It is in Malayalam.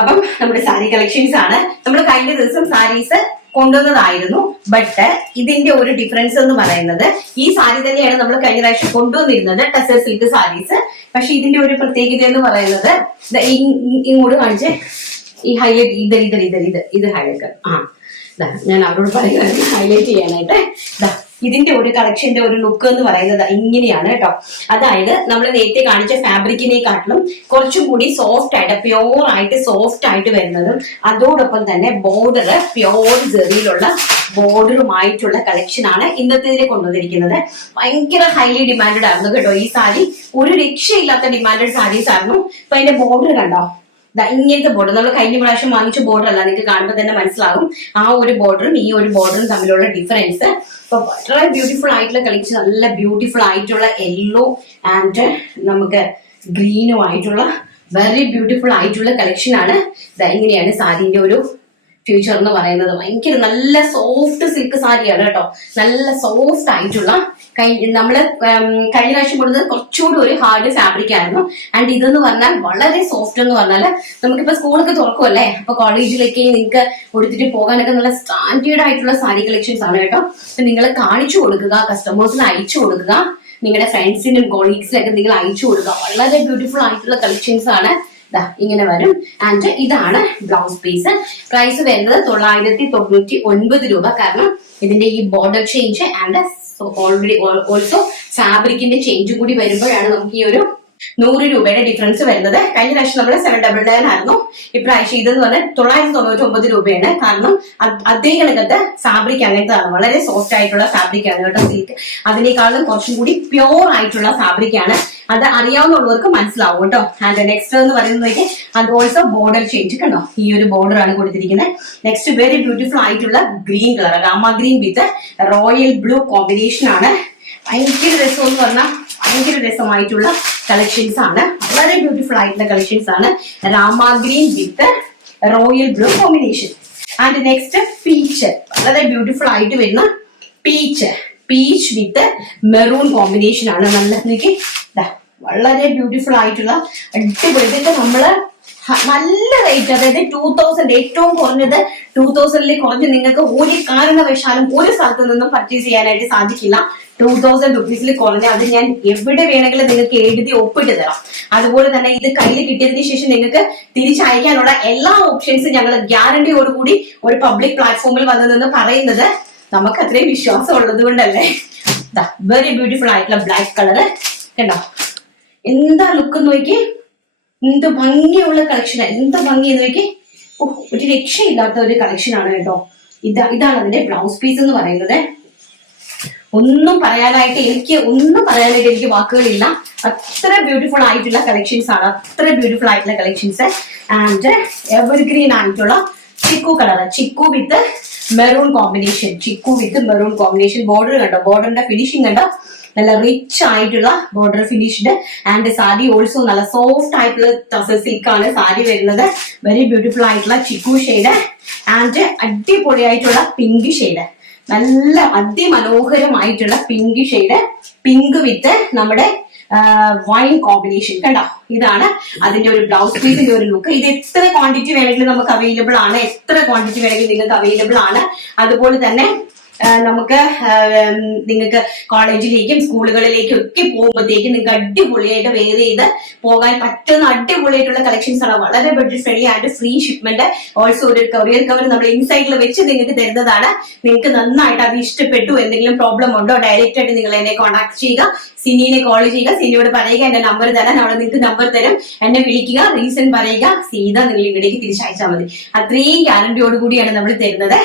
അപ്പം നമ്മുടെ സാരി കളക്ഷൻസ് ആണ്. നമ്മൾ കഴിഞ്ഞ ദിവസം സാരീസ് കൊണ്ടുവന്നതായിരുന്നു. ബട്ട് ഇതിന്റെ ഒരു ഡിഫറൻസ് എന്ന് പറയുന്നത്, ഈ സാരി തന്നെയാണ് നമ്മൾ കഴിഞ്ഞ പ്രാവശ്യം കൊണ്ടുവന്നിരുന്നത്, ടസർ സിൽക്ക് സാരീസ്. പക്ഷെ ഇതിന്റെ ഒരു പ്രത്യേകത എന്ന് പറയുന്നത്, ഇങ്ങോട്ട് കാണിച്ച് ഈ ഹൈലൈറ്റ് ഇത് ഹൈലൈറ്റ് ഞാൻ അവരോട് പറയുന്നത് ഹൈലൈറ്റ് ചെയ്യാനായിട്ട്. ഇതിന്റെ ഒരു കളക്ഷന്റെ ഒരു ലുക്ക് എന്ന് പറയുന്നത് ഇങ്ങനെയാണ് കേട്ടോ. അതായത് നമ്മൾ നേരത്തെ കാണിച്ച ഫാബ്രിക്കിനെക്കാട്ടിലും കുറച്ചും കൂടി സോഫ്റ്റ് ആയിട്ട്, പ്യോർ ആയിട്ട് സോഫ്റ്റ് ആയിട്ട് വരുന്നതും, അതോടൊപ്പം തന്നെ ബോർഡർ പ്യോർ ജെറിയിലുള്ള ബോർഡറുമായിട്ടുള്ള കളക്ഷൻ ആണ് ഇന്നത്തെ ഇതിനെ കൊണ്ടുവന്നിരിക്കുന്നത്. ഭയങ്കര ഹൈലി ഡിമാൻഡഡ് ആയിരുന്നു കേട്ടോ ഈ സാരി. ഒരു രക്ഷയില്ലാത്ത ഡിമാൻഡഡ് സാരീസ് ആയിരുന്നു. അപ്പൊ അതിന്റെ ബോർഡർ കണ്ടോ, ഇങ്ങനത്തെ ബോർഡർ നമ്മൾ കഴിഞ്ഞ പ്രാവശ്യം വാങ്ങിച്ച ബോർഡർ അല്ല, നിങ്ങൾക്ക് കാണുമ്പോൾ തന്നെ മനസ്സിലാവും ആ ഒരു ബോർഡറും ഈ ഒരു ബോർഡറും തമ്മിലുള്ള ഡിഫറൻസ്. അപ്പൊ വളരെ ബ്യൂട്ടിഫുൾ ആയിട്ടുള്ള കളക്ഷൻ, നല്ല ബ്യൂട്ടിഫുൾ ആയിട്ടുള്ള യെല്ലോ ആൻഡ് നമുക്ക് ഗ്രീനും ആയിട്ടുള്ള വെരി ബ്യൂട്ടിഫുൾ ആയിട്ടുള്ള കളക്ഷൻ ആണ്. ഇങ്ങനെയാണ് സാരിന്റെ ഒരു ഫ്യൂച്ചർ എന്ന് പറയുന്നത്. ഭയങ്കര നല്ല സോഫ്റ്റ് സിൽക്ക് സാരിയാണ് കേട്ടോ. നല്ല സോഫ്റ്റ് ആയിട്ടുള്ള, നമ്മള് കഴിഞ്ഞ പ്രാവശ്യം കൊടുത്തത് കുറച്ചുകൂടി ഒരു ഹാർഡ് ഫാബ്രിക് ആയിരുന്നു. ആൻഡ് ഇതെന്ന് പറഞ്ഞാൽ വളരെ സോഫ്റ്റ് എന്ന് പറഞ്ഞാല് നമുക്കിപ്പോ സ്കൂളൊക്കെ തുറക്കുമല്ലേ, അപ്പൊ കോളേജിലേക്ക് നിങ്ങൾക്ക് കൊടുത്തിട്ട് പോകാനൊക്കെ നല്ല സ്റ്റാൻഡേർഡ് ആയിട്ടുള്ള സാരി കളക്ഷൻസ് ആണ് കേട്ടോ. അപ്പൊ നിങ്ങൾ കാണിച്ചു കൊടുക്കുക, കസ്റ്റമേഴ്സിന് അയച്ചു കൊടുക്കുക, നിങ്ങളുടെ ഫ്രണ്ട്സിനും കൊളീഗ്സിനൊക്കെ നിങ്ങൾ അയച്ചു കൊടുക്കുക. വളരെ ബ്യൂട്ടിഫുൾ ആയിട്ടുള്ള കളക്ഷൻസ് ആണ്. ഇങ്ങനെ വരും. ആൻഡ് ഇതാണ് ബ്ലൗസ് പീസ്. പ്രൈസ് വരുന്നത് 999 രൂപ. കാരണം ഇതിന്റെ ഈ border change and already also ഫാബ്രിക്കിന്റെ ചേഞ്ച് കൂടി വരുമ്പോഴാണ് നമുക്ക് ഈ ഒരു 100 രൂപയുടെ ഡിഫറൻസ് വരുന്നത്. കഴിഞ്ഞ പ്രാവശ്യം നമ്മൾ 799 ആയിരുന്നു. ഇപ്രാവശ്യം ഇതെന്ന് പറഞ്ഞാൽ 999 രൂപയാണ്. കാരണം അതേ കണക്കത്തെ ഫാബ്രിക് അങ്ങനത്താണ്, വളരെ സോഫ്റ്റ് ആയിട്ടുള്ള ഫാബ്രിക് ആണ് കേട്ടോ സിൽക്ക്. അതിനേക്കാളും കുറച്ചും കൂടി പ്യോർ ആയിട്ടുള്ള ഫാബ്രിക് ആണ്. അത് അറിയാവുന്നവർക്ക് മനസ്സിലാവും കേട്ടോ. ആൻഡ് നെക്സ്റ്റ് എന്ന് പറയുന്നത് അത് ഓൾസോ ബോർഡർ ചേഞ്ച് കണ്ടോ, ഈ ഒരു ബോർഡർ ആണ് കൊടുത്തിരിക്കുന്നത്. നെക്സ്റ്റ് വെരി ബ്യൂട്ടിഫുൾ ആയിട്ടുള്ള ഗ്രീൻ കളർ, രാമ ഗ്രീൻ വിത്ത് റോയൽ ബ്ലൂ കോമ്പിനേഷൻ ആണ്. ഭയങ്കര രസം എന്ന് പറഞ്ഞാൽ ഭയങ്കര രസമായിട്ടുള്ള കളക്ഷൻസ് ആണ്. വളരെ ബ്യൂട്ടിഫുൾ ആയിട്ടുള്ള കളക്ഷൻസ് ആണ്. Rama green with royal blue combination. And next peach, വളരെ ബ്യൂട്ടിഫുൾ ആയിട്ട് വരുന്ന പീച്ച് വിത്ത് മെറൂൺ കോമ്പിനേഷൻ ആണ്. വളരെ ബ്യൂട്ടിഫുൾ ആയിട്ടുള്ള അടിപൊളി. ഇതൊക്കെ നമ്മള് നല്ല റേറ്റ്, അതായത് 2000, ഏറ്റവും കുറഞ്ഞത് 2000 കുറഞ്ഞ് നിങ്ങൾക്ക് ഒരു കാരണവശാലും ഒരു സ്ഥലത്ത് നിന്നും പർച്ചേസ് ചെയ്യാനായിട്ട് സാധിക്കില്ല. 2000 റുപ്പീസിൽ കുറഞ്ഞ അത് ഞാൻ എവിടെ വേണമെങ്കിലും നിങ്ങൾക്ക് എഴുതി ഒപ്പിട്ട് തരാം. അതുപോലെ തന്നെ ഇത് കയ്യിൽ കിട്ടിയതിന് ശേഷം നിങ്ങൾക്ക് തിരിച്ചയക്കാനുള്ള എല്ലാ ഓപ്ഷൻസും ഞങ്ങൾ ഗ്യാരണ്ടിയോടുകൂടി ഒരു പബ്ലിക് പ്ലാറ്റ്ഫോമിൽ വന്നു നിന്ന് പറയുന്നത് നമുക്ക് അത്രയും വിശ്വാസം ഉള്ളത് കൊണ്ടല്ലേ. വെരി ബ്യൂട്ടിഫുൾ ആയിട്ടുള്ള ബ്ലാക്ക് കളറ് കണ്ടോ, എന്താ ലുക്ക് നോക്കി, എന്ത് ഭംഗിയുള്ള കളക്ഷൻ, എന്താ ഭംഗി നോക്കി. ഒരു രക്ഷയില്ലാത്ത ഒരു കളക്ഷൻ ആണ് കേട്ടോ. ഇതാണ് അതിന്റെ ബ്ലൗസ് പീസ് എന്ന് പറയുന്നത്. ഒന്നും പറയാനായിട്ട് എനിക്ക് വാക്കുകളില്ല. അത്ര ബ്യൂട്ടിഫുൾ ആയിട്ടുള്ള കളക്ഷൻസ് ആണ്, അത്ര ബ്യൂട്ടിഫുൾ ആയിട്ടുള്ള കളക്ഷൻസ്. ആൻഡ് എവർഗ്രീൻ ആയിട്ടുള്ള chikoo colour, chikoo with maroon combination. Border കണ്ടോ, ബോർഡറിന്റെ ഫിനിഷിംഗ് കണ്ടോ, നല്ല റിച്ച് ആയിട്ടുള്ള border finished. And sari also നല്ല സോഫ്റ്റ് ആയിട്ടുള്ള ടസർ സിൽക്ക് ആണ് സാരി വരുന്നത്. വെരി ബ്യൂട്ടിഫുൾ ആയിട്ടുള്ള ചിക്കു ഷെയ്ഡ് ആൻഡ് അടിപൊളിയായിട്ടുള്ള പിങ്ക് ഷെയ്ഡ്, നല്ല അതിമനോഹരമായിട്ടുള്ള പിങ്ക് ഷെയ്ഡ്, പിങ്ക് വിത്ത് നമ്മുടെ വൈൻ കോമ്പിനേഷൻ കണ്ടോ. ഇതാണ് അതിന്റെ ഒരു ബ്ലൗസ് പീസിന്റെ ഒരു ലുക്ക്. ഇത് എത്ര ക്വാണ്ടിറ്റി വേണമെങ്കിലും നമുക്ക് അവൈലബിൾ ആണ്, എത്ര ക്വാണ്ടിറ്റി വേണമെങ്കിലും നിങ്ങൾക്ക് അവൈലബിൾ ആണ്. അതുപോലെ തന്നെ നമുക്ക് നിങ്ങൾക്ക് കോളേജിലേക്കും സ്കൂളുകളിലേക്കും ഒക്കെ പോകുമ്പോഴത്തേക്കും നിങ്ങൾക്ക് അടിപൊളിയായിട്ട് വെയർ ചെയ്ത് പോകാൻ പറ്റുന്ന അടിപൊളിയായിട്ടുള്ള കളക്ഷൻസ് ആണ്. വളരെ budget friendly and free shipment. Also ഒരു കൊറിയർ കവർ നമ്മൾ ഇൻസൈഡിൽ വെച്ച് നിങ്ങൾക്ക് തരുന്നതാണ്. നിങ്ങൾക്ക് നന്നായിട്ട് അത് ഇഷ്ടപ്പെട്ടു, എന്തെങ്കിലും പ്രോബ്ലം ഉണ്ടോ, ഡയറക്റ്റ് ആയിട്ട് നിങ്ങൾ എന്നെ കോൺടാക്ട് ചെയ്യുക, സിനിയെ കോൾ ചെയ്യുക, സിനിയോട് പറയുക എന്റെ നമ്പർ തരാൻ, അവിടെ നിങ്ങൾക്ക് നമ്പർ തരും, എന്നെ വിളിക്കുക, റീസൺ പറയുക, സീത നിങ്ങൾ ഇവിടേക്ക് തിരിച്ചയച്ചാൽ മതി. അത്രയും ഗ്യാരണ്ടിയോട് കൂടിയാണ് നമ്മൾ തരുന്നത്.